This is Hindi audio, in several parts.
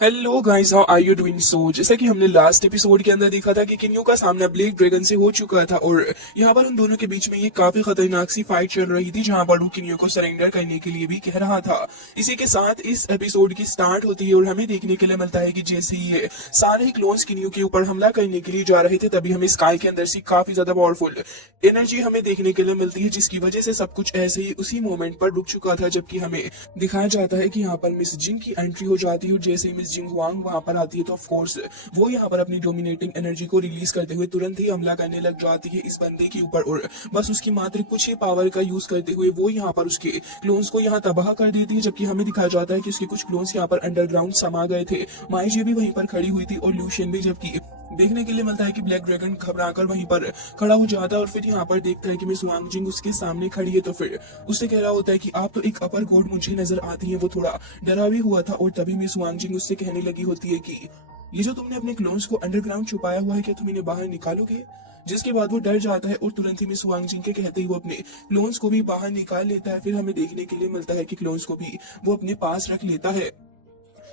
Hello guys, how are you doing? So जैसा कि हमने लास्ट एपिसोड के अंदर देखा था कि किन्यू का सामना ब्लैक ड्रैगन से हो चुका था और यहाँ पर उन दोनों के बीच में ये काफी खतरनाक सी फाइट चल रही थी, जहाँ पर वो किन्यू को सरेंडर करने के लिए भी कह रहा था। इसी के साथ इस एपिसोड की स्टार्ट होती है और हमें देखने के लिए मिलता है कि जैसे ही ये सारे ही क्लोन्स किन्यू के ऊपर हमला करने के लिए जा रहे थे, तभी हमें स्काई के अंदर से काफी ज्यादा पावरफुल एनर्जी हमें देखने के लिए मिलती है, जिसकी वजह से सब कुछ ऐसे ही उसी मोमेंट पर रुक चुका था। जबकि हमें दिखाया जाता है कि यहाँ पर मिस जिंग की एंट्री हो जाती है और जैसे ही मिस जिंग वांग वहां पर आती है तो ऑफ कोर्स वो यहाँ पर अपनी डोमिनेटिंग एनर्जी को रिलीज करते हुए तुरंत ही हमला करने लग जाती है इस बंदे के ऊपर और बस उसकी मात्र कुछ ही पावर का यूज करते हुए वो यहाँ पर उसके क्लोन्स को यहाँ तबाह कर देती है। जबकि हमें दिखाया जाता है कि उसके कुछ क्लोन्स यहाँ पर अंडरग्राउंड समा गए थे। माई जी भी वहीं पर खड़ी हुई थी और ल्यूशियन भी। जबकि देखने के लिए मिलता है कि ब्लैक ड्रैगन घबराकर वहीं पर खड़ा हो जाता है और फिर यहाँ पर देखता है कि मिस वांग जिंग उसके सामने खड़ी है। तो फिर उससे कह रहा होता है कि आप तो एक अपर गॉड मुझे नजर आती है। वो थोड़ा डरा भी हुआ था और तभी मिस वांग जिंग उससे कहने लगी होती है कि ये जो तुमने अपने क्लोन्स को अंडरग्राउंड छुपाया हुआ है, क्या तुम इन्हें बाहर निकालोगे? जिसके बाद वो डर जाता है और तुरंत ही मिस वांग जिंग के कहते ही वो अपने क्लोन्स को भी बाहर निकाल लेता है। फिर हमें देखने के लिए मिलता है कि क्लोन्स को भी वो अपने पास रख लेता है।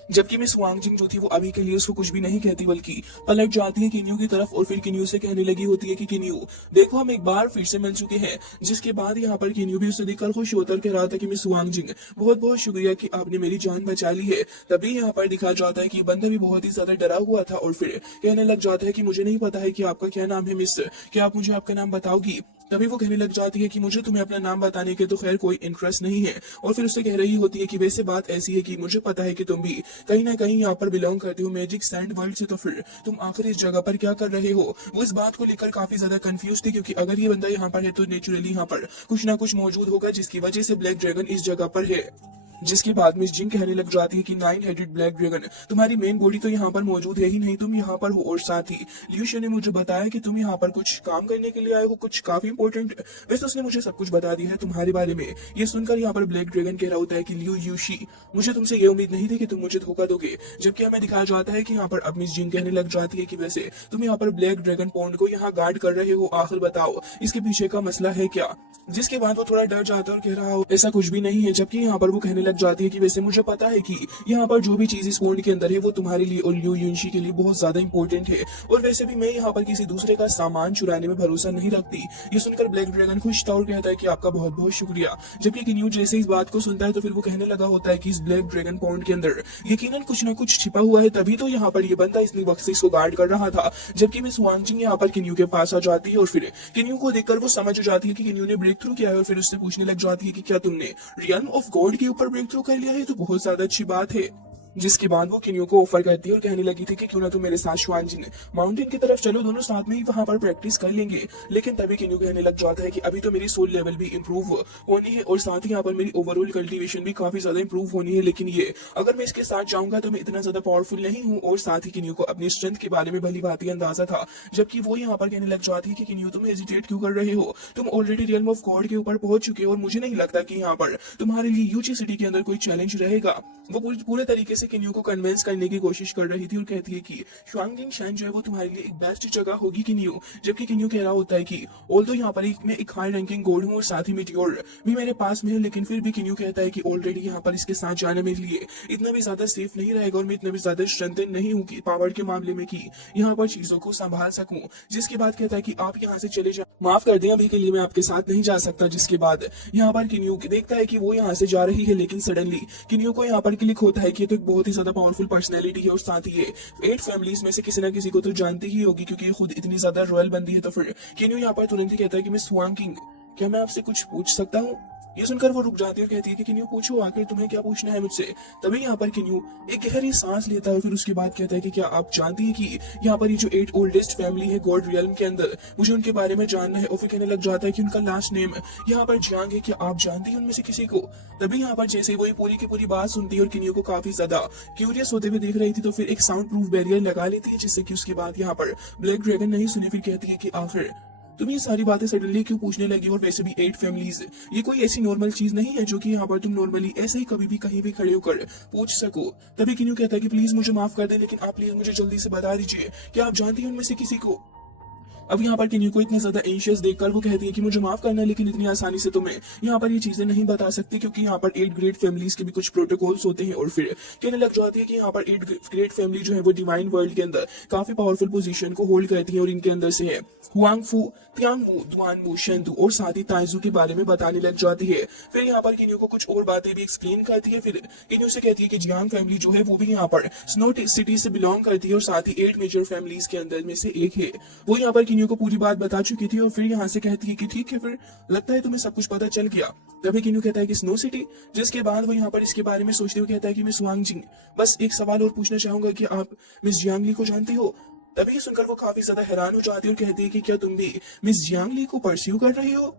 जबकि मिस वांग जिंग जो थी वो अभी के लिए उसको कुछ भी नहीं कहती, बल्कि पलट जाती है किन्यू की तरफ और फिर किन्यू से कहने लगी होती है कि किन्यू देखो, हम एक बार फिर से मिल चुके हैं। जिसके बाद यहाँ पर किन्यू भी उसे देखकर खुश होकर कह रहा था कि मिस वांग जिंग बहुत बहुत शुक्रिया कि आपने मेरी जान बचा ली है। तभी यहाँ पर दिखा जाता है कि बंदा भी बहुत ही ज्यादा डरा हुआ था और फिर कहने लग जाता है कि मुझे नहीं पता है कि आपका क्या नाम है मिस, क्या आप मुझे आपका नाम बताओगी? तभी वो कहने लग जाती है कि मुझे तुम्हें अपना नाम बताने के तो खैर कोई इंटरेस्ट नहीं है। और फिर उससे कह रही होती है कि वैसे बात ऐसी है कि मुझे पता है कि तुम भी कहीं ना कहीं यहाँ पर बिलोंग करते हो मैजिक सैंड वर्ल्ड से, तो फिर तुम आखिर इस जगह पर क्या कर रहे हो? वो इस बात को लेकर काफी ज्यादा कंफ्यूज थी, क्योंकि अगर ये बंदा यहाँ पर है तो नेचुरली यहाँ पर कुछ ना कुछ मौजूद होगा, जिसकी वजह से ब्लैक ड्रैगन इस जगह पर है। जिसके बाद मिस जिंग कहने लग जाती है कि 9 हेडेड ब्लैक ड्रैगन, तुम्हारी मेन बॉडी तो यहाँ पर मौजूद है ही नहीं, तुम यहाँ पर हो। और साथ ही ल्यूशियन ने मुझे बताया कि तुम यहाँ पर कुछ काम करने के लिए आए हो, कुछ काफी इंपॉर्टेंट। वैसे उसने मुझे सब कुछ बता दिया है तुम्हारे बारे में। ये सुनकर यहाँ पर ब्लैक ड्रैगन कह रहा होता है कि ल्यू यूशी, मुझे तुमसे ये उम्मीद नहीं थी कि तुम मुझे धोखा दोगे। जबकि हमें दिखाया जाता है कि यहाँ पर अब मिस जिंग कहने लग जाती है कि वैसे तुम यहाँ पर ब्लैक ड्रैगन पॉन्ड को यहाँ गार्ड कर रहे हो, आखिर बताओ इसके पीछे का मसला है क्या? जिसके बाद वो थोड़ा डर जाता है और कह रहा हो ऐसा कुछ भी नहीं है। जबकि यहाँ पर वो कहने लग जाती है कि वैसे मुझे पता है कि यहाँ पर जो भी चीज इस पॉइंट के अंदर है वो तुम्हारे लिए और ल्यू युनशी के लिए बहुत ज्यादा इंपॉर्टेंट है, और वैसे भी मैं यहाँ पर किसी दूसरे का सामान चुराने में भरोसा नहीं रखती। ये सुनकर ब्लैक ड्रैगन खुश था और कहता है कि आपका बहुत बहुत शुक्रिया। जबकि किन्यू जैसे इस बात को सुनता है तो फिर वो कहने लगा होता है कि इस ब्लैक ड्रैगन पॉइंट के अंदर यकीनन कुछ ना कुछ छिपा हुआ है, तभी तो यहाँ पर ये बंदा इतनी वक्त से इसको गार्ड कर रहा था। जबकि मिस वांग जिंग यहाँ पर किन्यू के पास आ जाती है और फिर किन्यू को देखकर वो समझ जाती है कि किन्यू ने ब्रेक थ्रू किया है और फिर उससे पूछने लग जाती है कि क्या तुमने रियल्म ऑफ गॉड के ऊपर ब्रेक थ्रू कर लिया है? तो बहुत ज्यादा अच्छी बात है। जिसके बाद वो किन्यू को ऑफर करती है और कहने लगी थी कि क्यों ना तुम मेरे साथ श्वानजिन माउंटेन की तरफ चलो, दोनों साथ में ही वहां पर प्रैक्टिस कर लेंगे। लेकिन तभी किन्यू कहने लग जाता है कि अभी तो मेरी सोल लेवल भी इंप्रूव होनी है और साथ ही यहाँ पर मेरी ओवरऑल कल्टीवेशन भी काफी ज्यादा इंप्रूव होनी है। लेकिन ये अगर मैं इसके साथ जाऊंगा तो मैं इतना ज्यादा पावरफुल नहीं हूँ। और साथ ही किन्यू को अपनी स्ट्रेंथ के बारे में भली भांति अंदाजा था। जबकि वो यहाँ पर कहने लग जाती है कि किन्यू तुम हेजिटेट क्यों कर रहे हो? तुम ऑलरेडी रियल्म ऑफ गॉड के ऊपर पहुंच चुके हो और मुझे नहीं लगता कि यहाँ पर तुम्हारे लिए यूजी सिटी के अंदर कोई चैलेंज रहेगा। वो पूरे तरीके से किन्यू को कन्विंस करने की कोशिश कर रही थी और कहती है कि शुआंगजिंग शान जो है वो तुम्हारे लिए एक बेस्ट जगह होगी किन्यू। जबकि किन्यू कह रहा होता है कि ऑल्दो यहाँ पर मैं एक हाई रैंकिंग गॉड हूँ और साथ ही मीटियोर भी मेरे पास में है, लेकिन फिर भी किन्यू कहता है कि ऑलरेडी यहाँ पर इसके साथ जाना मेरे लिए इतना भी ज्यादा सेफ नहीं रहेगा और मैं इतना भी ज्यादा स्ट्रेंथन नहीं हूँ कि पावर के मामले में कि यहाँ पर चीजों को संभाल सकूं। जिसके बाद कहता है कि आप यहाँ से चले जाए, माफ कर दें अभी के लिए मैं आपके साथ नहीं जा सकता। जिसके बाद यहाँ पर किन्यू देखता है कि वो यहाँ से जा रही है, लेकिन सडनली किन्यू को यहाँ पर क्लिक होता है कि ये तो एक बहुत ही ज्यादा पावरफुल पर्सनैलिटी है और साथ ही ये 8 फैमिलीज में से किसी ना किसी को तो जानती ही होगी, क्योंकि ये खुद इतनी ज्यादा रॉयल बंदी है। तो फिर किन्यू यहाँ पर तुरंत ही कहता है कि मिस हुआंग किंग, क्या मैं आपसे कुछ पूछ सकता हूँ? ये सुनकर वो रुक जाती है और कहती है कि किन्यू पूछो, आखिर तुम्हें क्या पूछना है मुझसे? तभी यहाँ पर किन्यू एक गहरी सांस लेता है और फिर उसके बाद कहता है कि क्या आप जानती है कि यहाँ पर ये जो 8 ओल्डेस्ट फैमिली है गॉड रियल्म के अंदर, मुझे उनके बारे में जानना है। और फिर कहने लग जाता है कि उनका लास्ट नेम यहाँ पर जियांग है, क्या आप जानती है उनमें से किसी को? तभी यहाँ पर जैसे वो पूरी की पूरी बात सुनती है और किन्यू को काफी ज्यादा क्यूरियस होते हुए देख रही थी, तो फिर एक साउंड प्रूफ बैरियर लगा लेती है, जिससे कि उसके बाद यहाँ पर ब्लैक ड्रैगन नहीं सुने। फिर कहती है कि आखिर तुम ये सारी बातें सडनली क्यों पूछने लगी? और वैसे भी 8 फैमिलीज ये कोई ऐसी नॉर्मल चीज नहीं है जो कि यहाँ पर तुम नॉर्मली ऐसे ही कभी भी कहीं भी खड़े होकर पूछ सको। तभी किन्यू कहता है कि प्लीज मुझे माफ कर दे, लेकिन आप प्लीज मुझे जल्दी से बता दीजिए कि आप जानती हैं उनमें से किसी को? अब यहाँ पर किन्यू को इतना ज्यादा एंशियस देखकर वो कहती है कि मुझे माफ करना, लेकिन इतनी आसानी से तुम्हें यहाँ पर ये चीजें नहीं बता सकती, क्योंकि यहाँ पर 8 ग्रेट फैमिलीज के भी कुछ प्रोटोकॉल्स होते हैं। और फिर कहने लग जाती है कि यहाँ पर 8 ग्रेट फैमिली जो है वो डिवाइन वर्ल्ड के अंदर काफी पावरफुल पोजीशन को होल्ड करती है, और इनके अंदर से है हुआंगफू, तियांगमू, दुआनमू, शेंदू और साथ ही ताइजू के बारे में बताने लग जाती है। फिर यहाँ पर किन्यू को कुछ और बातें भी एक्सप्लेन करती है। फिर किन्यू से कहती है कि जियांग फैमिली जो है वो भी यहाँ पर स्नो सिटी से बिलोंग करती है, और साथ ही 8 मेजर फैमिलीज के अंदर में से एक है। वो यहाँ पर किन्यू को पूरी बात बता चुकी थी, और फिर यहाँ से कहती है कि ठीक है, फिर लगता है तुम्हें सब कुछ पता चल गया। तभी किन्यू कहता है कि स्नो सिटी, जिसके बाद वो यहाँ पर इसके बारे में सोचते हुए कहता है कि मिस वांग जिंग, बस एक सवाल और पूछना चाहूंगा कि आप मिस जियांग ली को जानती हो? तभी सुनकर वो काफी ज्यादा हैरान हो जाती है और कहती है कि क्या तुम भी मिस जियांग ली को परस्यू कर रही हो?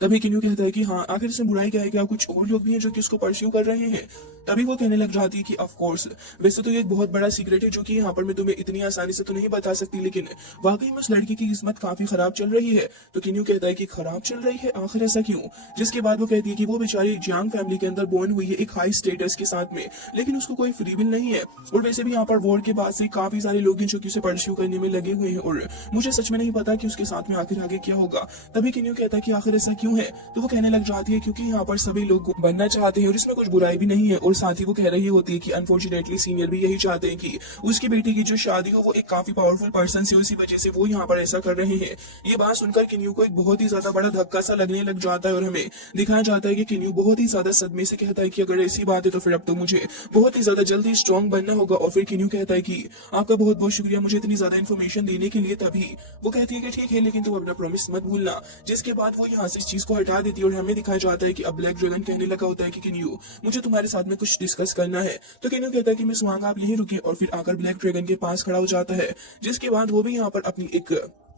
तभी किन्यू कहता है कि हाँ, आखिर इसमें बुराई क्या है, क्या कुछ और लोग भी हैं जो कि उसको परस्यू कर रहे हैं? तभी वो कहने लग जाती है कि ऑफ कोर्स, वैसे तो ये एक बहुत बड़ा सीक्रेट है जो कि यहाँ पर मैं तुम्हें इतनी आसानी से तो नहीं बता सकती, लेकिन वाकई में उस लड़की की किस्मत काफी खराब चल रही है। तो किन्यू कहता है कि खराब चल रही है, आखिर ऐसा क्यों? जिसके बाद वो कहती है कि वो बेचारी जियांग फैमिली के अंदर बोर्न हुई है एक हाई स्टेटस के साथ में, लेकिन उसको कोई फ्री विल नहीं है। और वैसे भी यहाँ पर वॉर के बाद से काफी सारे लोग हैं जो कि उसे परस्यू करने में लगे हुए हैं, और मुझे सच में नहीं पता कि उसके साथ में आखिर आगे क्या होगा। तभी किन्यू कहता है कि आखिर ऐसा क्यों है? तो वो कहने लग जाती है क्योंकि यहाँ पर सभी लोग बनना चाहते हैं और इसमें कुछ बुराई भी नहीं है। और साथ ही वो कह रही होती है कि अनफॉर्चुनेटली सीनियर भी यही चाहते हैं कि उसकी बेटी की जो शादी हो वो एक काफी पावरफुल पर्सन से, उसी वजह से वो यहाँ पर ऐसा कर रहे हैं। ये बात सुनकर किन्यू को एक बहुत ही ज्यादा बड़ा धक्का सा लगने लग जाता है, और हमें दिखाया जाता है कि किन्यू बहुत ही ज्यादा सदमे से कहता है कि अगर ऐसी बात है तो फिर अब तो मुझे बहुत ही ज्यादा जल्दी स्ट्रॉन्ग बनना होगा। और फिर किन्यू कहता है कि आपका बहुत बहुत शुक्रिया मुझे इतनी ज्यादा इन्फॉर्मेशन देने के लिए। तभी वो कहती है कि ठीक है, लेकिन तुम अपना प्रॉमिस मत भूलना। जिसके बाद वो यहाँ से इस चीज को हटा देती है, और हमें दिखाया जाता है कि अब ब्लैक ड्रैगन कहने लगा होता है कि किन्यू, मुझे तुम्हारे साथ में कुछ डिस्कस करना है। तो किन्यू कहता है कि मिस वांग आप यहीं रुके, और फिर आकर ब्लैक ड्रैगन के पास खड़ा हो जाता है। जिसके बाद वो भी यहाँ पर अपनी एक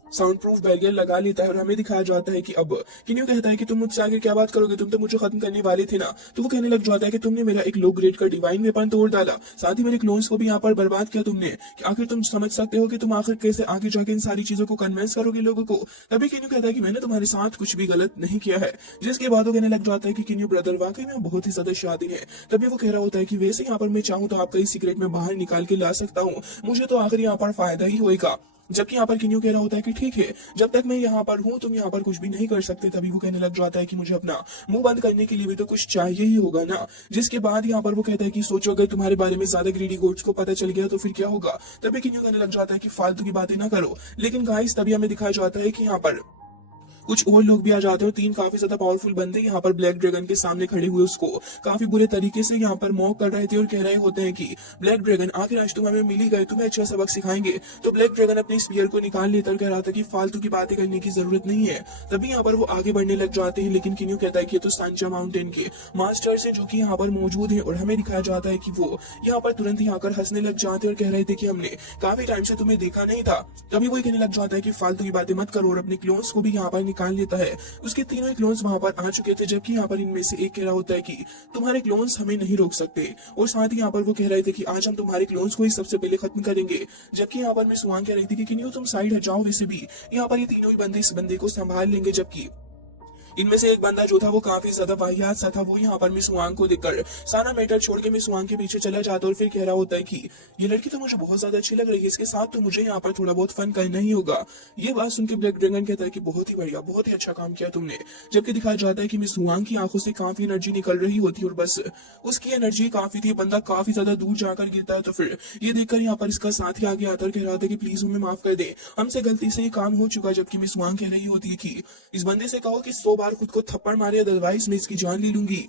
साउंड प्रूफ बैरियर लगा लेता है, और हमें दिखाया जाता है कि अब किन्यू कहता है कि तुम मुझसे आगे क्या बात करोगे, तुम तो मुझे खत्म करने वाले थे ना। तो वो कहने लग जाता है कि तुमने मेरा एक लो ग्रेड का डिवाइन वेपन तोड़ डाला, साथ ही मेरे क्लोन्स को भी यहाँ पर बर्बाद किया तुमने। कि आखिर तुम समझ सकते हो कि तुम आखिर कैसे आगे जाके इन सारी चीजों को कन्विंस करोगे लोगों को? तभी किन्यू कहता है कि मैंने तुम्हारे साथ कुछ भी गलत नहीं किया है। जिसके बाद वो कहने लग जाता है कि किन्यू ब्रदर, वाकई में बहुत ही ज्यादा शादी है। तभी वो कह रहा होता है कि वैसे यहाँ पर मैं चाहूँ तो आपका इस सीक्रेट में बाहर निकाल के ला सकता हूँ, मुझे तो आखिर यहाँ पर फायदा ही होगा। जबकि यहाँ पर किन्यू कह रहा होता है कि ठीक है, जब तक मैं यहाँ पर हूँ तुम यहाँ पर कुछ भी नहीं कर सकते। तभी वो कहने लग जाता है कि मुझे अपना मुंह बंद करने के लिए भी तो कुछ चाहिए ही होगा ना। जिसके बाद यहाँ पर वो कहता है कि सोचो, अगर तुम्हारे बारे में ज्यादा ग्रीडी गोट्स को पता चल गया तो फिर क्या होगा? तभी किन्यू कहने लग जाता है कि फालतू की बातें ना करो। लेकिन गाइस, तभी हमें दिखाया जाता है कि यहाँ पर कुछ और लोग भी आ जाते हैं, और 3 काफी ज्यादा पावरफुल बंदे यहाँ पर ब्लैक ड्रैगन के सामने खड़े हुए उसको काफी बुरे तरीके से यहाँ पर मॉक कर रहे थे, और कह रहे होते हैं कि ब्लैक ड्रैगन, आखिर आज तुम हमें मिल ही गए, तुम्हें अच्छा सबक सिखाएंगे। तो ब्लैक ड्रैगन अपने स्पीयर को निकाल लेकर कह रहा था कि फालतू की बातें करने की जरूरत नहीं है। तभी यहाँ पर वो आगे बढ़ने लग जाते हैं, लेकिन किन्यू कहता है कि तो सांचा माउंटेन के मास्टर्स हैं जो कि यहाँ पर मौजूद है। और हमें दिखाया जाता है कि वो यहाँ पर तुरंत ही आकर हंसने लग जाते हैं और कह रहे थे कि हमने काफी टाइम से तुम्हें देखा नहीं था। तभी वो कहने लग जाता है कि फालतू की बातें मत करो, और अपने क्लोन्स को भी यहाँ पर निकाल लेता है। उसके तीनों ही क्लोन्स वहां पर आ चुके थे, जबकि यहाँ पर इनमें से एक कह रहा होता है कि तुम्हारे क्लोन्स हमें नहीं रोक सकते। और साथ ही यहाँ पर वो कह रहे थे कि आज हम तुम्हारे क्लोन्स को ही सबसे पहले खत्म करेंगे। जबकि यहाँ पर मिस वांग कह रही थी कि किन्यू तुम साइड हट जाओ, वैसे भी यहाँ पर ये तीनों ही बंदे इस बंदे को संभाल लेंगे। जबकि इनमें से एक बंदा जो था वो काफी ज्यादा वाहियात सा था, वो यहाँ पर मिस वांग को देखकर सारा मैटर छोड़ के मिस वांग के पीछे चला जाता है, और फिर कह रहा होता है कि ये लड़की तो मुझे बहुत ज्यादा अच्छी लग रही है, इसके साथ तो मुझे यहाँ पर थोड़ा बहुत फन करना ही होगा। ये बात सुन के ब्लैक ड्रैगन कहता है कि बहुत ही बढ़िया, बहुत ही अच्छा काम किया तुमने। जबकि दिखाया जाता है कि मिस वांग की आंखों से काफी एनर्जी निकल रही होती है, और बस उसकी एनर्जी काफी थी, बंदा काफी ज्यादा दूर जाकर गिरता है। तो फिर ये देखकर यहाँ पर इसका साथ ही आगे आता है, कह रहा था कि प्लीज हमें माफ कर दे, हमसे गलती से ये काम हो चुका। जबकि मिस वांग कह रही होती है कि इस बंदे से कहो कि 100 बार खुद को थप्पड़ मारे, अदरवाइज मैं इसकी जान ले लूंगी।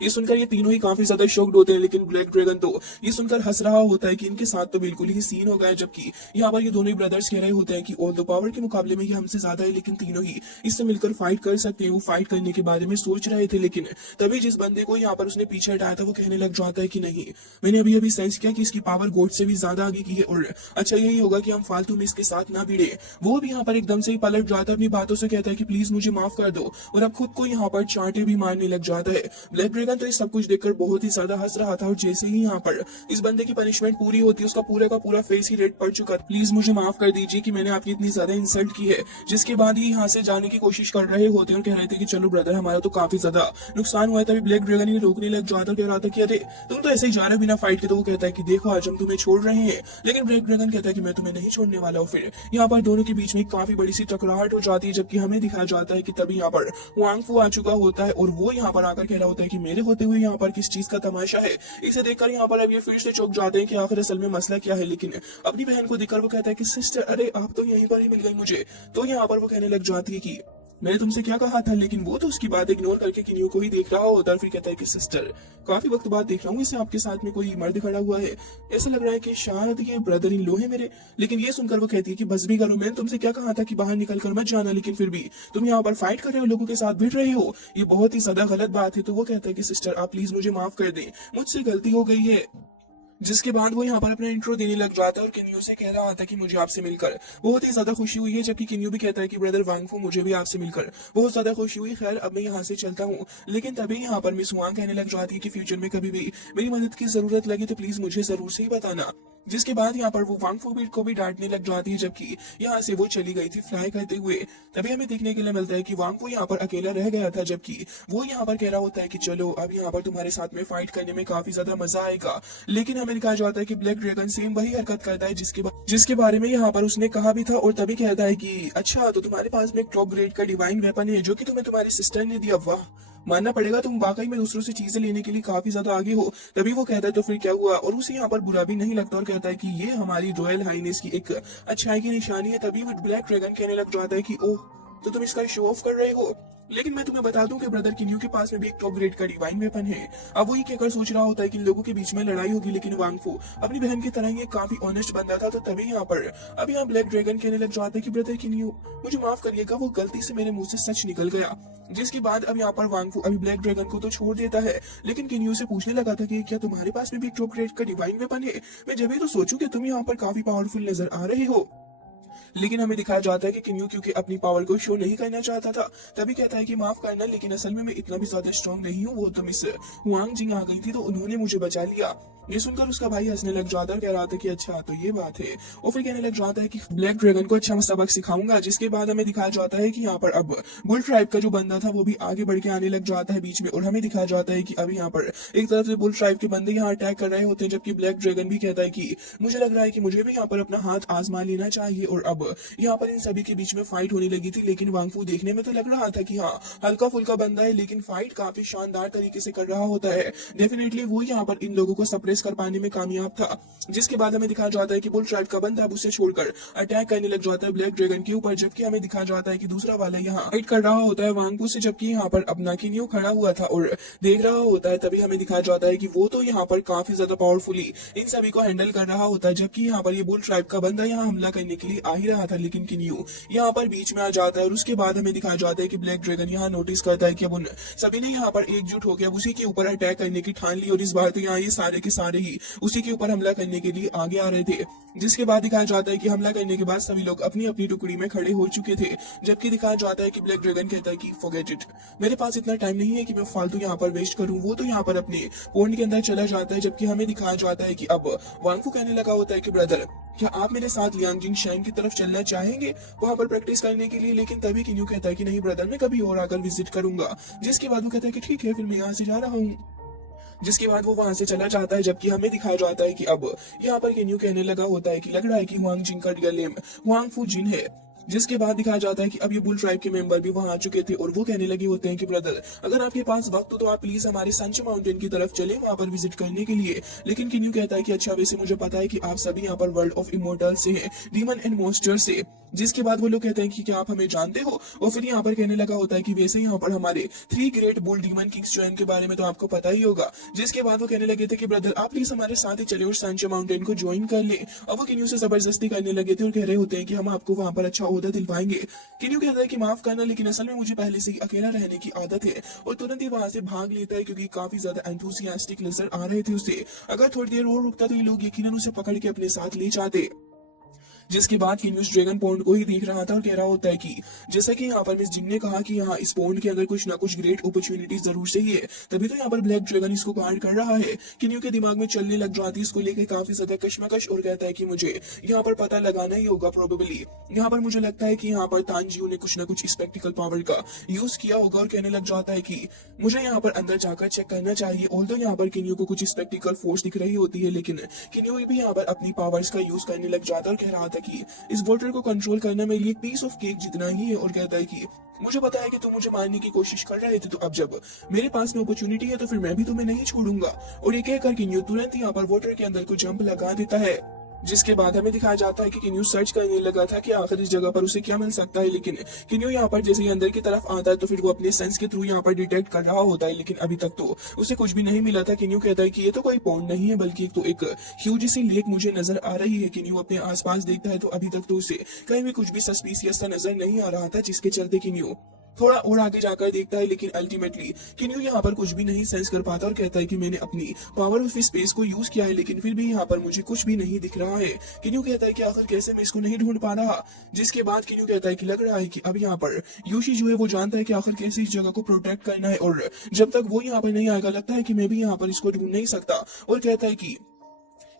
ये सुनकर ये तीनों ही काफी ज्यादा शॉक्ड होते हैं, लेकिन ब्लैक ड्रैगन तो ये सुनकर हंस रहा होता है कि इनके साथ तो बिल्कुल ही सीन हो गया। जबकि यहाँ पर ये दोनों ही ब्रदर्स कह रहे होते हैं कि ऑल द पावर के मुकाबले में ये हमसे ज्यादा है, लेकिन तीनों ही इससे मिलकर फाइट कर सकते हैं। वो फाइट करने के बारे में सोच रहे थे, लेकिन तभी जिस बंदे को यहाँ पर उसने पीछे हटाया था वो कहने लग जाता है कि नहीं, मैंने अभी अभी सेंस किया कि इसकी पावर गॉड से भी ज्यादा आगे की है, और अच्छा यही होगा कि हम फालतू में इसके साथ ना भिड़े। वो भी यहाँ पर एकदम से ही पलट जाता है, अपनी बातों से कहता है कि प्लीज मुझे माफ कर दो, और अब खुद को यहाँ पर चांटे भी मारने लग जाता है। ब्लैक ड्रैगन ड्रैगन तो ये सब कुछ देखकर बहुत ही ज्यादा हंस रहा था और जैसे ही यहाँ पर इस बंदे की पनिशमेंट पूरी होती है उसका पूरा का पूरा फेस ही रेड पड़ चुका था। प्लीज मुझे माफ कर दीजिए कि मैंने आपकी इतनी ज्यादा इंसल्ट की है। जिसके बाद ही यहाँ से जाने की कोशिश कर रहे होते और कह रहे थे कि चलो ब्रदर हमारा तो काफी ज्यादा नुकसान हुआ है। तभी ब्लैक ड्रैगन इन्हें रोकने लग जाता और कह रहा था कि अरे तुम तो ऐसे ही जा रहे हो बिना फाइट के। तो वो कहता है कि देखो आज हम तुम्हें छोड़ रहे हैं, लेकिन ब्लैक ड्रैगन कहता है कि मैं तुम्हें नहीं छोड़ने वाला हूँ। फिर यहाँ पर दोनों के बीच में काफी बड़ी सी टकराहट हो जाती है, जबकि हमें दिखाया जाता है कि तभी यहाँ पर वांग फू आ चुका होता है और वो यहाँ पर आकर कह रहा होता है कि मेरे होते हुए यहाँ पर किस चीज का तमाशा है। इसे देखकर यहाँ पर अब ये फिर से चौंक जाते हैं कि आखिर असल में मसला क्या है। लेकिन अपनी बहन को देखकर वो कहता है कि सिस्टर अरे आप तो यहीं पर ही मिल गई मुझे। तो यहाँ पर वो कहने लग जाती है कि मैंने तुमसे क्या कहा था, लेकिन वो तो उसकी बात इग्नोर करके किन्यू को ही देख रहा होता है। फिर कहता है कि सिस्टर काफी वक्त बाद देख रहा हूँ इसे आपके साथ में कोई मर्द खड़ा हुआ है, ऐसा लग रहा है कि शायद ये ब्रदर इन लो है मेरे। लेकिन ये सुनकर वो कहती है कि बस भी करो, मैंने तुमसे क्या कहा था कि बाहर निकल कर मत जाना, लेकिन फिर भी तुम यहाँ पर फाइट कर रहे हो, लोगों के साथ भिड़ रहे हो, ये बहुत ही ज्यादा गलत बात है। तो वो कहता है कि सिस्टर आप प्लीज मुझे माफ कर दें, मुझसे गलती हो गई है। जिसके बाद वो यहाँ पर अपना इंट्रो देने लग जाता है और किन्यू से कह रहा था कि मुझे आपसे मिलकर बहुत ही ज्यादा खुशी हुई है। जबकि किन्यू भी कहता है कि ब्रदर वांग फू मुझे भी आपसे मिलकर बहुत ज्यादा खुशी हुई। खैर अब मैं यहाँ से चलता हूँ। लेकिन तभी यहाँ पर मिस वांग कहने लग जाती है कि फ्यूचर में कभी भी मेरी मदद की जरूरत लगी तो प्लीज मुझे जरूर से ही बताना। जिसके बाद यहाँ पर वो वांग फू को भी डांटने लग जाती है, जबकि यहाँ से वो चली गई थी फ्लाई करते हुए। तभी हमें देखने के लिए मिलता है कि वांग फू यहाँ पर अकेला रह गया था, जबकि वो यहाँ पर कह रहा होता है कि चलो अब यहाँ पर तुम्हारे साथ में फाइट करने में काफी ज्यादा मजा आएगा। लेकिन हमें दिखाया जाता है कि ब्लैक ड्रैगन सेम वही हरकत करता है जिसके बारे में यहाँ पर उसने कहा भी था। और तभी कहता है कि अच्छा तो तुम्हारे पास में एक टॉप ग्रेड का डिवाइन वेपन है जो कि तुम्हें तुम्हारी सिस्टर ने दिया। वाह, मानना पड़ेगा तुम वाकई में दूसरों से चीजें लेने के लिए काफी ज्यादा आगे हो। तभी वो कहता है तो फिर क्या हुआ, और उसे यहाँ पर बुरा भी नहीं लगता और कहता है कि ये हमारी रॉयल हाइनेस की एक अच्छाई की निशानी है। तभी वो ब्लैक ड्रैगन कहने लग जाता है कि ओह तो तुम इसका शो ऑफ कर रहे हो। लेकिन मैं तुम्हें बता दूं कि ब्रदर किन्यू के पास में भी एक टॉप ग्रेड का डिवाइन वेपन है। अब वो ये कहकर सोच रहा होता है कि इन लोगों के बीच में लड़ाई होगी, लेकिन वांग फू अपनी बहन की तरह ये काफी ऑनेस्ट बंदा था। तो तभी यहाँ पर अब यहाँ ब्लैक ड्रैगन कहने लग जाता है कि ब्रदर किन्यू मुझे माफ करिएगा, वो गलती से मेरे मुंह से सच निकल गया। जिसके बाद अब यहाँ पर वांग फू अभी ब्लैक ड्रैगन को तो छोड़ देता है, लेकिन किन्यू से पूछने लगा था कि क्या तुम्हारे पास में भी एक टॉप ग्रेड का डिवाइन वेपन है। मैं जब भी तो सोचूं कि तुम यहाँ पर काफी पावरफुल नजर आ रहे हो। लेकिन हमें दिखाया जाता है कि किन्यू क्योंकि अपनी पावर को शो नहीं करना चाहता था, तभी कहता है कि माफ करना, लेकिन असल में मैं इतना भी ज्यादा स्ट्रांग नहीं हूँ। वो तो मिस हुआंग जिंग आ गई थी तो उन्होंने मुझे बचा लिया। ये सुनकर उसका भाई हंसने लग जाता है, कह रहा था कि अच्छा तो ये बात है। और फिर कहने लग जाता है कि ब्लैक ड्रैगन को अच्छा सबक सिखाऊंगा। जिसके बाद हमें दिखाया जाता है कि यहाँ पर अब बुल ट्राइब का जो बंदा था वो भी आगे बढ़ के आने लग जाता है बीच में। और हमें दिखाया जाता है कि अब यहाँ पर एक तरफ से बुल ट्राइब के बंदे यहाँ अटैक कर रहे होते हैं, जबकि ब्लैक ड्रैगन भी कहता है कि मुझे लग रहा है कि मुझे भी यहाँ पर अपना हाथ आजमा लेना चाहिए। और अब यहाँ पर इन सभी के बीच में फाइट होने लगी थी। लेकिन वांग फू देखने में तो लग रहा था कि हाँ हल्का फुल्का बंदा है, लेकिन फाइट काफी शानदार तरीके से कर रहा होता है। डेफिनेटली वो यहाँ पर इन लोगों को सप्रेस कर पाने में कामयाब था। जिसके बाद हमें दिखाया जाता है कि बुल ट्राइब का बंदा अब उसे छोड़कर अटैक करने लग जाता है ब्लैक ड्रैगन के ऊपर, जबकि हमें दिखाया जाता है कि दूसरा वाला यहाँ फाइट कर रहा होता है वांग फू से, जबकि यहाँ पर अपना किन्यू खड़ा हुआ था और देख रहा होता है। तभी हमें दिखाया जाता है कि वो तो यहाँ पर काफी ज्यादा पावरफुली इन सभी को हैंडल कर रहा होता है, जबकि यहाँ पर ये बुल ट्राइब का बंदा यहाँ हमला करने के लिए आ ही रहा था, लेकिन किन्यू यहाँ पर बीच में आ जाता है। और उसके बाद हमें दिखाया जाता है कि ब्लैक ड्रैगन यहाँ नोटिस करता है कि अब उन सभी ने यहाँ पर एकजुट हो गया, उसी के ऊपर अटैक करने की ठान ली। और इस बार तो यहाँ ये सारे के सारे ही उसी के ऊपर हमला करने के लिए आगे आ रहे थे। जिसके बाद दिखाया जाता है कि हमला करने के बाद सभी लोग अपनी अपनी टुकड़ी में खड़े हो चुके थे, जबकि दिखाया जाता है कि ब्लैक ड्रैगन कहता है कि फॉरगेट इट, मेरे पास इतना टाइम नहीं है कि मैं फालतू यहाँ पर वेस्ट करूं। वो तो यहाँ पर अपने पॉइंट के अंदर चला जाता है, जबकि हमें दिखाया जाता है कि अब वांग फू कहने लगा होता है कि ब्रदर क्या आप मेरे साथ लियांगजिंग शाइन की तरफ चलना चाहेंगे वहां पर प्रैक्टिस करने के लिए। लेकिन तभी किन्यू कहता है कि नहीं ब्रदर मैं कभी और आकर विजिट करूंगा। जिसके बाद वो कहता है कि ठीक है फिर मैं यहाँ से जा रहा हूँ। जिसके बाद वो वहां से चला जाता है, जबकि हमें दिखाया जाता है कि अब यहाँ पर किन्यू कहने लगा होता है कि लग रहा है कि हुआंग जिंग का रियल नेम हुआंग फू जिन है। जिसके बाद दिखाया जाता है कि अब ये बुल ट्राइब के मेंबर भी वहां आ चुके थे और वो कहने लगे होते हैं कि ब्रदर अगर आपके पास वक्त हो तो आप प्लीज हमारे संच माउंटेन की तरफ चले वहां पर विजिट करने के लिए। लेकिन किन्यू कहता है कि अच्छा वैसे मुझे पता है कि आप सभी यहाँ पर वर्ल्ड ऑफ इमोर्टल से हैं, डीमन एंड मॉन्स्टर से। जिसके बाद वो लोग कहते हैं कि क्या आप हमें जानते हो। और फिर यहाँ पर कहने लगा होता है कि वैसे यहाँ पर हमारे 3 ग्रेट बुल डीमन किंग्स जो है इनके बारे में तो आपको पता ही होगा। जिसके बाद वो कहने लगे थे कि ब्रदर आप प्लीज हमारे साथ ही चले और सांचा माउंटेन को ज्वाइन कर ले। और वो किन्यू से जबरदस्ती करने लगे थे और कह रहे होते हैं कि हम आपको वहां पर अच्छा ओहदा दिलवाएंगे। किन्यू कहता है कि माफ करना, लेकिन असल में मुझे पहले से ही अकेला रहने की आदत है। और तुरंत ही वहां से भाग लेता है क्योंकि काफी ज्यादा एंथुसियास्टिक नजर आ रहे थे उसे। अगर थोड़ी देर और रुकता तो ये लोग यकीनन उसे पकड़ के अपने साथ ले जाते। जिसके बाद किन्यू उस ड्रैगन पॉन्ड को ही देख रहा था और कह रहा होता है कि जैसा कि यहाँ पर मिस जिन ने कहा कि यहाँ इस पॉन्ड के अंदर कुछ ना कुछ ग्रेट अपॉर्चुनिटी जरूर से ही है, तभी तो यहाँ पर ब्लैक ड्रैगन इसको गार्ड कर रहा है। किन्यू के दिमाग में चलने लग जाती है इसको लेकर काफी ज्यादा कश्मकश और कहता है कि मुझे यहाँ पर पता लगाना ही होगा। प्रोबेबली यहाँ पर मुझे लगता है कि यहाँ पर तानजीओ ने कुछ ना कुछ स्पेक्टिकल पावर का यूज किया होगा और कहने लग जाता है कि मुझे यहाँ पर अंदर जाकर चेक करना चाहिए। ऑल्दो यहाँ पर किन्यू को कुछ स्पेक्टिकल फोर्स दिख रही होती है, लेकिन किन्यू भी यहाँ पर अपनी पावर्स का यूज करने लग जाता है और कह रहा था कि इस वाटर को कंट्रोल करना मेरे लिए एक पीस ऑफ केक जितना ही है। और कहता है कि मुझे पता है कि तुम मुझे मारने की कोशिश कर रहे थे, तो अब जब मेरे पास में अपॉर्चुनिटी है तो फिर मैं भी तुम्हें नहीं छोड़ूंगा। और ये कहकर किन्यू तुरंत यहाँ पर वाटर के अंदर को जंप लगा देता है। जिसके बाद हमें दिखाया जाता है कि किन्यू सर्च करने लगा था कि आखिर इस जगह पर उसे क्या मिल सकता है, लेकिन किन्यू यहाँ पर जैसे ही अंदर की तरफ आता है तो फिर वो अपने सेंस के थ्रू यहाँ पर डिटेक्ट कर रहा होता है, लेकिन अभी तक तो उसे कुछ भी नहीं मिला था। किन्यू कहता है कि ये तो कोई पॉन्ड नहीं है बल्कि तो एक ह्यूज सी लेक मुझे नजर आ रही है। किन्यू अपने आसपास देखता है तो अभी तक तो उसे कहीं भी कुछ भी सस्पिशियस सा नजर नहीं आ रहा था, जिसके चलते किन्यू थोड़ा और आगे जाकर देखता है, लेकिन अल्टीमेटली किन्यू यहाँ पर कुछ भी नहीं सेंस कर पाता और कहता है कि मैंने अपनी पावर ऑफ स्पेस को यूज किया है, लेकिन फिर भी यहाँ पर मुझे कुछ भी नहीं दिख रहा है। किन्यू कहता है कि आखिर कैसे मैं इसको नहीं ढूंढ पा रहा। जिसके बाद किन्यू कहता है कि लग रहा है कि अब यहाँ पर यूशी जो है वो जानता है कि आखिर कैसे इस जगह को प्रोटेक्ट करना है, और जब तक वो यहाँ पर नहीं आएगा लगता है कि मैं भी यहाँ पर इसको ढूंढ नहीं सकता। और कहता है कि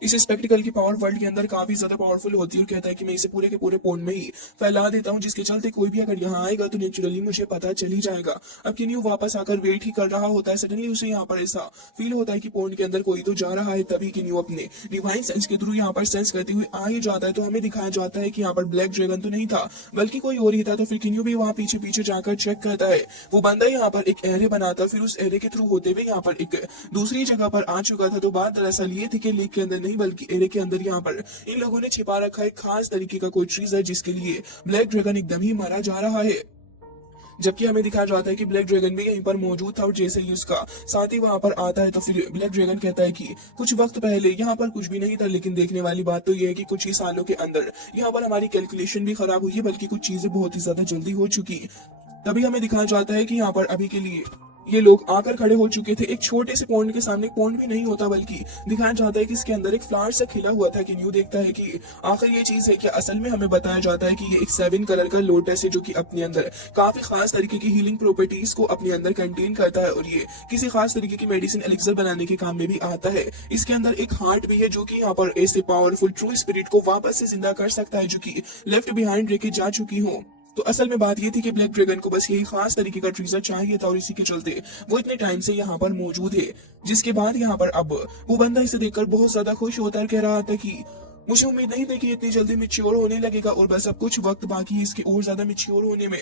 इस स्पेक्टिकल की पावर वर्ल्ड के अंदर काफी ज्यादा पावरफुल होती है और कहता है कि मैं इसे पूरे के पूरे पॉन्ड में ही फैला देता हूँ, जिसके चलते कोई भी अगर यहाँ आएगा तो नेचुरली मुझे पता चल ही जाएगा। अब किन्यू वापस आकर वेट ही कर रहा होता है। सडनली उसे यहाँ पर ऐसा फील होता है कि पॉन्ड के अंदर कोई तो जा रहा है। तभी किन्यू अपने डिवाइन सेंस के थ्रू यहाँ पर सेंस करते हुए आ ही जाता है। तो हमें दिखाया जाता है कि यहाँ पर ब्लैक ड्रैगन तो नहीं था बल्कि कोई और ही था। तो फिर किन्यू भी वहाँ पीछे पीछे जाकर चेक करता है। वो बंदा यहाँ पर एक एरे बनाता, फिर उस एरे के थ्रू होते हुए यहाँ पर एक दूसरी जगह पर आ चुका था। तो बात दरअसल ये थी कि लेक के अंदर नहीं बल्कि एरे के अंदर यहाँ पर इन लोगों ने छिपा रखा है खास तरीके का कोई ट्रीजर, जिसके लिए ब्लैक ड्रैगन एकदम ही मारा जा रहा है। जबकि हमें दिखाया जाता है कि ब्लैक ड्रैगन भी यहीं पर मौजूद था और जैसे ही उसका साथी वहां पर आता है तो फिर ब्लैक ड्रैगन कहता है कि कुछ वक्त पहले यहाँ पर कुछ भी नहीं था, लेकिन देखने वाली बात तो ये है कि कुछ ही सालों के अंदर यहाँ पर हमारी कैलकुलेशन भी खराब हुई है, बल्कि कुछ चीजें बहुत ही ज्यादा जल्दी हो चुकी। तभी हमें दिखाया जाता है कि यहाँ पर अभी के लिए ये लोग आकर खड़े हो चुके थे एक छोटे से पॉन्ड के सामने। पॉन्ड भी नहीं होता बल्कि दिखाया जाता है कि इसके अंदर एक फ्लावर सा खिला हुआ था। किन्यू देखता है कि आखिर ये चीज है कि असल में हमें बताया जाता है कि ये एक 7 कलर का लोटस है जो कि अपने अंदर काफी खास तरीके की हीलिंग प्रॉपर्टीज को अपने अंदर कंटेन करता है और ये किसी खास तरीके की मेडिसिन एलिक्सर बनाने के काम में भी आता है। इसके अंदर एक हार्ट भी है जो कि यहाँ पर ऐसे पावरफुल ट्रू स्पिरिट को वापस से जिंदा कर सकता है जो कि लेफ्ट बिहाइंड रह के जा चुकी हो। तो असल में बात ये थी कि ब्लैक ड्रैगन को बस यही खास तरीके का ट्रीजर चाहिए था और इसी के चलते वो इतने टाइम से यहाँ पर मौजूद है। जिसके बाद यहाँ पर अब वो बंदा इसे देखकर बहुत ज्यादा खुश होता है, कह रहा था कि मुझे उम्मीद नहीं थी कि इतनी जल्दी मैच्योर होने लगेगा और बस अब कुछ वक्त बाकी है इसके और ज्यादा मैच्योर होने में।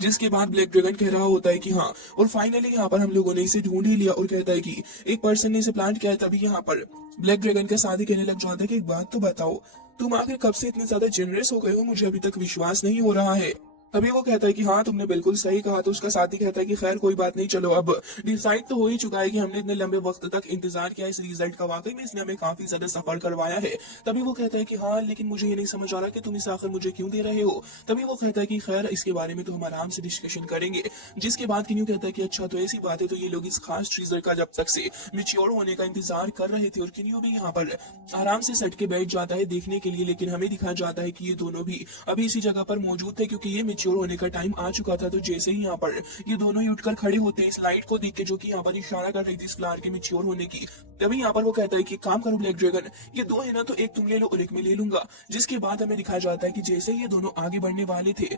जिसके बाद ब्लैक ड्रैगन कह रहा होता है कि हाँ, और फाइनली यहाँ पर हम लोगों ने इसे ढूंढ ही लिया और कहता है कि एक पर्सन ने इसे प्लांट किया है। तभी यहाँ पर ब्लैक ड्रैगन का साथी कहने लग जाता है कि एक बात तो बताओ, तुम आखिर कब से इतने ज्यादा जेनरस हो गए हो, मुझे अभी तक विश्वास नहीं हो रहा है। तभी वो कहता है कि हाँ तुमने बिल्कुल सही कहा। तो उसका साथी कहता है कि खैर कोई बात नहीं, चलो अब डिसाइड तो हो ही चुका है कि हमने इतने लंबे वक्त तक इंतजार किया इस रिजल्ट का, वाकई में इसने हमें काफी ज्यादा सफर करवाया है। तभी वो कहता है कि हाँ लेकिन मुझे ये नहीं समझ आ रहा कि तुम इसे आखिर मुझे क्यों दे रहे हो। तभी वो कहता है कि खैर इसके बारे में तो हम आराम से डिस्कशन करेंगे। जिसके बाद किन्यू कहता है कि अच्छा तो ऐसी बात है, तो ये लोग इस खास ट्रीजर का जब तक से मैच्योर होने का इंतजार कर रहे थे और किन्यू भी यहाँ पर आराम से सट के बैठ जाता है देखने के लिए। लेकिन हमें दिखाया जाता है कि ये दोनों भी अभी इसी जगह पर मौजूद थे क्योंकि ये मैच्योर होने का टाइम आ चुका था। तो जैसे ही यहाँ पर ये दोनों ही उठकर खड़े होते हैं इस लाइट को देख के जो कि यहाँ पर इशारा कर रही थी इस फ्लावर के मैच्योर होने की, तभी यहाँ पर वो कहता है कि काम करो ब्लैक ड्रैगन, ये दो है ना तो एक तुम ले लो और एक मैं ले लूंगा। जिसके बाद हमें दिखाया जाता है कि जैसे ही ये दोनों आगे बढ़ने वाले थे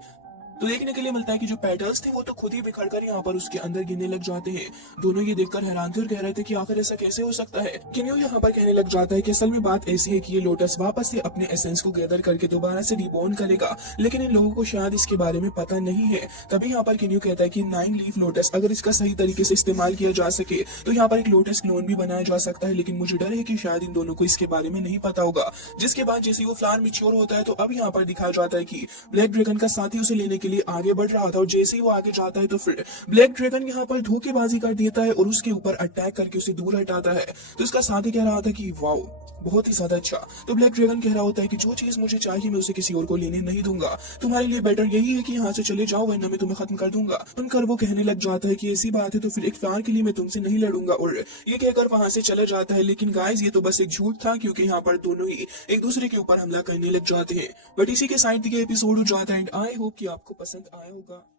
तो देखने के लिए मिलता है कि जो पेटल्स थे वो तो खुद ही बिखर कर यहाँ पर उसके अंदर गिरने लग जाते हैं। दोनों ये देखकर हैरान थे और कह रहे थे कि आखिर ऐसा कैसे हो सकता है। किन्यू यहाँ पर कहने लग जाता है कि असल में बात ऐसी है कि ये लोटस वापस से अपने एसेंस को गैदर करके दोबारा से रिबॉर्न करेगा, लेकिन इन लोगों को शायद इसके बारे में पता नहीं है। तभी यहाँ पर किन्यू कहता है कि 9 लीफ लोटस अगर इसका सही तरीके से इस्तेमाल किया जा सके तो यहाँ पर एक लोटस क्लोन भी बनाया जा सकता है, लेकिन मुझे डर है कि शायद इन दोनों को इसके बारे में नहीं पता होगा। जिसके बाद जैसे वो फ्लावर मैच्योर होता है तो अब यहाँ पर दिखाया जाता है कि ब्लैक ड्रैगन का साथी उसे लेने के लिए आगे बढ़ रहा था और जैसे ही वो आगे जाता है तो फिर ब्लैक ड्रैगन यहाँ पर धोखेबाजी कर देता है और उसके ऊपर अटैक करके उसे दूर हटाता है। तो इसका साथी कह रहा था कि वाओ, बहुत ही ज्यादा अच्छा। तो ब्लैक ड्रैगन कह रहा होता है कि जो चीज मुझे चाहिए मैं उसे किसी और को लेने नहीं दूंगा, तुम्हारे लिए बेटर यही है कि यहाँ से चले जाओ वरना मैं तुम्हें खत्म कर दूंगा। सुनकर वो कहने लग जाता है कि ऐसी बात है तो फिर एक प्यार के लिए मैं तुमसे नहीं लड़ूंगा, और ये कहकर वहां से चले जाता है। लेकिन गाइस ये तो बस एक झूठ था, क्योंकि यहाँ पर दोनों ही एक दूसरे के ऊपर हमला करने लग जाते हैं। बट इसी के साथ ये एपिसोड हो जाता है एंड आई होप कि आपको पसंद आया होगा।